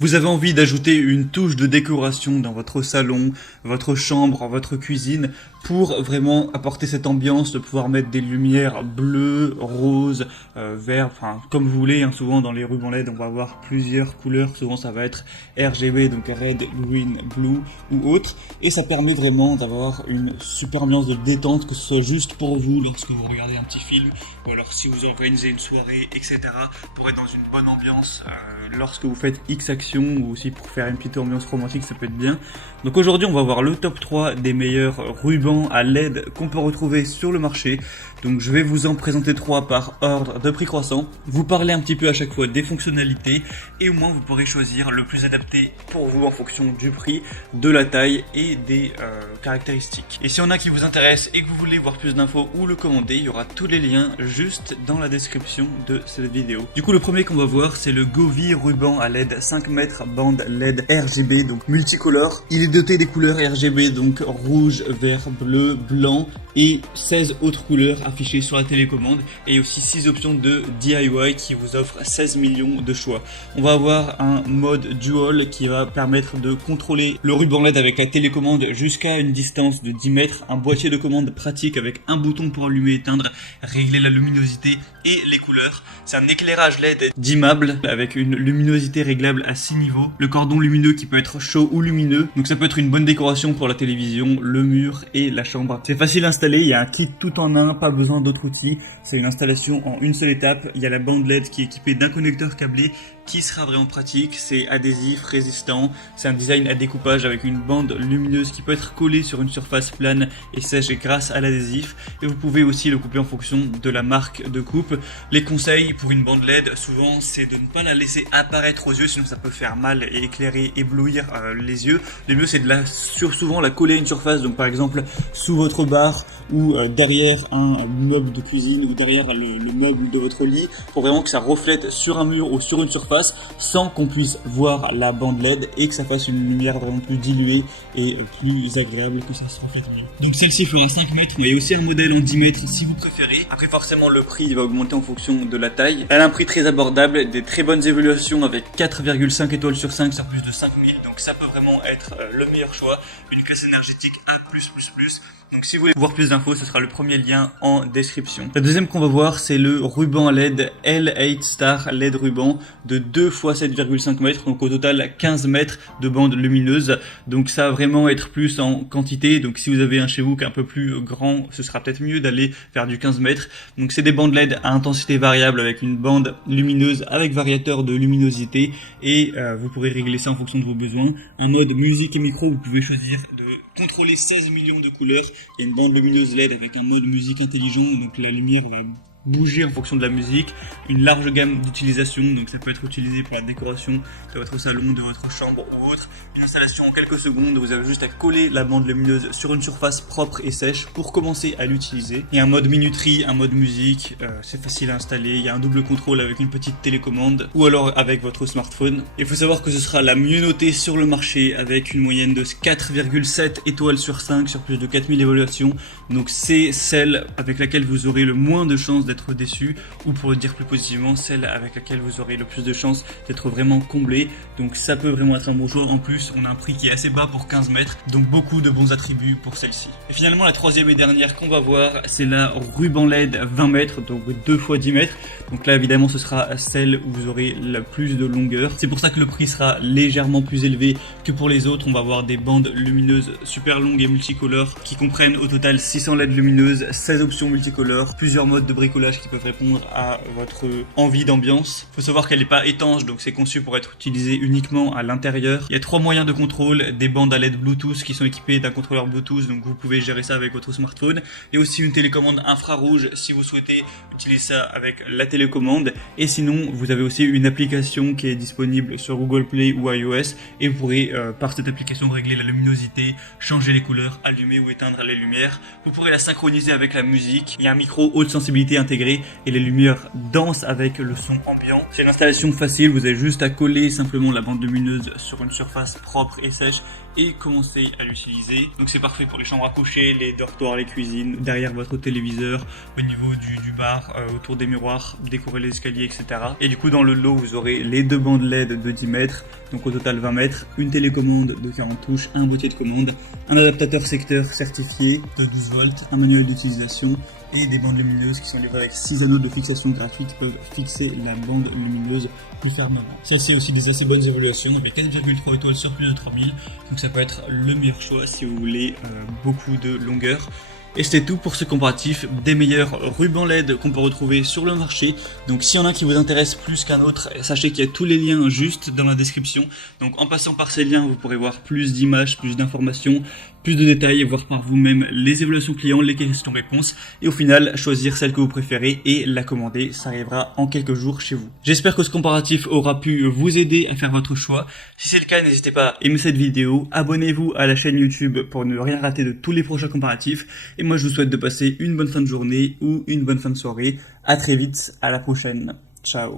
Vous avez envie d'ajouter une touche de décoration dans votre salon, votre chambre, votre cuisine, pour vraiment apporter cette ambiance, de pouvoir mettre des lumières bleues, roses, verts, enfin comme vous voulez, hein. Souvent dans les rubans LED on va avoir plusieurs couleurs, souvent ça va être RGB, donc red, green, blue ou autre, et ça permet vraiment d'avoir une super ambiance de détente, que ce soit juste pour vous lorsque vous regardez un petit film, ou alors si vous organisez une soirée, etc., pour être dans une bonne ambiance lorsque vous faites X actions, ou aussi pour faire une petite ambiance romantique, ça peut être bien. Donc aujourd'hui on va voir le top 3 des meilleurs rubans à LED qu'on peut retrouver sur le marché. Donc je vais vous en présenter 3 par ordre de prix croissant, vous parler un petit peu à chaque fois des fonctionnalités, et au moins vous pourrez choisir le plus adapté pour vous en fonction du prix, de la taille et des caractéristiques. Et si on a qui vous intéresse et que vous voulez voir plus d'infos ou le commander, il y aura tous les liens juste dans la description de cette vidéo. Du coup le premier qu'on va voir, c'est le Govee ruban à LED 5 mètres bande LED RGB, donc multicolore. Il est doté des couleurs RGB, donc rouge, vert, bleu, blanc et 16 autres couleurs affichées sur la télécommande, et aussi 6 options de DIY qui vous offrent 16 millions de choix. On va avoir un mode dual qui va permettre de contrôler le ruban LED avec la télécommande jusqu'à une distance de 10 mètres, un boîtier de commande pratique avec un bouton pour allumer et éteindre, régler la luminosité et les couleurs. C'est un éclairage LED dimmable avec une luminosité réglable à 6 niveaux, le cordon lumineux qui peut être chaud ou lumineux, donc ça peut être une bonne décoration pour la télévision, le mur et la chambre. C'est facile à installer, il y a un kit tout en un, pas besoin d'autres outils, c'est une installation en une seule étape. Il y a la bande LED qui est équipée d'un connecteur câblé qui sera vraiment pratique, c'est adhésif, résistant, c'est un design à découpage avec une bande lumineuse qui peut être collée sur une surface plane et sèche grâce à l'adhésif, et vous pouvez aussi le couper en fonction de la marque de coupe. Les conseils pour une bande LED, souvent, c'est de ne pas la laisser apparaître aux yeux, sinon ça peut faire mal et éclairer, éblouir les yeux. Le mieux c'est de souvent la coller à une surface, donc par exemple sous votre bar ou derrière un meuble de cuisine ou derrière le meuble de votre lit, pour vraiment que ça reflète sur un mur ou sur une surface sans qu'on puisse voir la bande LED, et que ça fasse une lumière vraiment plus diluée et plus agréable, que ça se reflète mieux. Donc celle-ci fera 5 mètres, mais il y a aussi un modèle en 10 mètres si vous préférez. Après forcément le prix va augmenter en fonction de la taille. Elle a un prix très abordable, des très bonnes évaluations avec 4,5 étoiles sur 5 sur plus de 5000, donc ça peut vraiment être le meilleur choix. Une classe énergétique A+++. Donc si vous voulez voir plus d'infos, ce sera le premier lien en description. La deuxième qu'on va voir, c'est le ruban LED L8 Star LED ruban de 2 x 7,5 mètres, donc au total 15 mètres de bande lumineuse. Donc ça va vraiment être plus en quantité, donc si vous avez un chez vous qui est un peu plus grand, ce sera peut-être mieux d'aller vers du 15 mètres. Donc c'est des bandes LED à intensité variable avec une bande lumineuse avec variateur de luminosité, et vous pourrez régler ça en fonction de vos besoins. Un mode musique et micro, vous pouvez choisir de contrôler 16 millions de couleurs. Il y a une bande lumineuse LED avec un mode musique intelligent, donc la lumière va bouger en fonction de la musique, une large gamme d'utilisation, donc ça peut être utilisé pour la décoration de votre salon, de votre chambre ou autre. Une installation en quelques secondes, vous avez juste à coller la bande lumineuse sur une surface propre et sèche pour commencer à l'utiliser. Il y a un mode minuterie, un mode musique, c'est facile à installer, il y a un double contrôle avec une petite télécommande ou alors avec votre smartphone. Il faut savoir que ce sera la mieux notée sur le marché avec une moyenne de 4,7 étoiles sur 5 sur plus de 4000 évaluations, donc c'est celle avec laquelle vous aurez le moins de chances d'être déçu, ou pour le dire plus positivement, celle avec laquelle vous aurez le plus de chances d'être vraiment comblé. Donc ça peut vraiment être un bon choix. En plus on a un prix qui est assez bas pour 15 mètres, donc beaucoup de bons attributs pour celle-ci. Et finalement la troisième et dernière qu'on va voir, c'est la ruban LED 20 mètres, donc 2 x 10 mètres. Donc là évidemment ce sera celle où vous aurez la plus de longueur, c'est pour ça que le prix sera légèrement plus élevé que pour les autres. On va avoir des bandes lumineuses super longues et multicolores qui comprennent au total 600 LED lumineuses, 16 options multicolores, plusieurs modes de bricolage qui peuvent répondre à votre envie d'ambiance. Il faut savoir qu'elle n'est pas étanche, donc c'est conçu pour être utilisé uniquement à l'intérieur. Il y a 3 moyens de contrôle, des bandes à LED Bluetooth qui sont équipées d'un contrôleur Bluetooth, donc vous pouvez gérer ça avec votre smartphone. Et aussi une télécommande infrarouge si vous souhaitez utiliser ça avec la télécommande. Et sinon, vous avez aussi une application qui est disponible sur Google Play ou iOS, et vous pourrez par cette application régler la luminosité, changer les couleurs, allumer ou éteindre les lumières. Vous pourrez la synchroniser avec la musique. Il y a un micro haute sensibilité intégré intégré et les lumières dansent avec le son ambiant. C'est une installation facile, vous avez juste à coller simplement la bande lumineuse sur une surface propre et sèche et commencer à l'utiliser. Donc c'est parfait pour les chambres à coucher, les dortoirs, les cuisines, derrière votre téléviseur, au niveau du bar, autour des miroirs, décorer les escaliers, etc. Et du coup dans le lot vous aurez les 2 bandes LED de 10 mètres, donc au total 20 mètres, une télécommande de 40 touches, un boîtier de commande, un adaptateur secteur certifié de 12 volts, un manuel d'utilisation et des bandes lumineuses qui sont livrées avec 6 anneaux de fixation gratuite qui peuvent fixer la bande lumineuse plus fermement. Celle-ci a aussi des assez bonnes évaluations avec 4,3 étoiles sur plus de 3000, donc ça peut être le meilleur choix si vous voulez beaucoup de longueur. Et c'était tout pour ce comparatif des meilleurs rubans LED qu'on peut retrouver sur le marché. Donc s'il y en a qui vous intéresse plus qu'un autre, sachez qu'il y a tous les liens juste dans la description. Donc en passant par ces liens, vous pourrez voir plus d'images, plus d'informations, plus de détails, voir par vous-même les évaluations clients, les questions-réponses et au final choisir celle que vous préférez et la commander. Ça arrivera en quelques jours chez vous. J'espère que ce comparatif aura pu vous aider à faire votre choix. Si c'est le cas, n'hésitez pas à aimer cette vidéo, abonnez-vous à la chaîne YouTube pour ne rien rater de tous les prochains comparatifs. Et moi je vous souhaite de passer une bonne fin de journée ou une bonne fin de soirée. À très vite, à la prochaine. Ciao.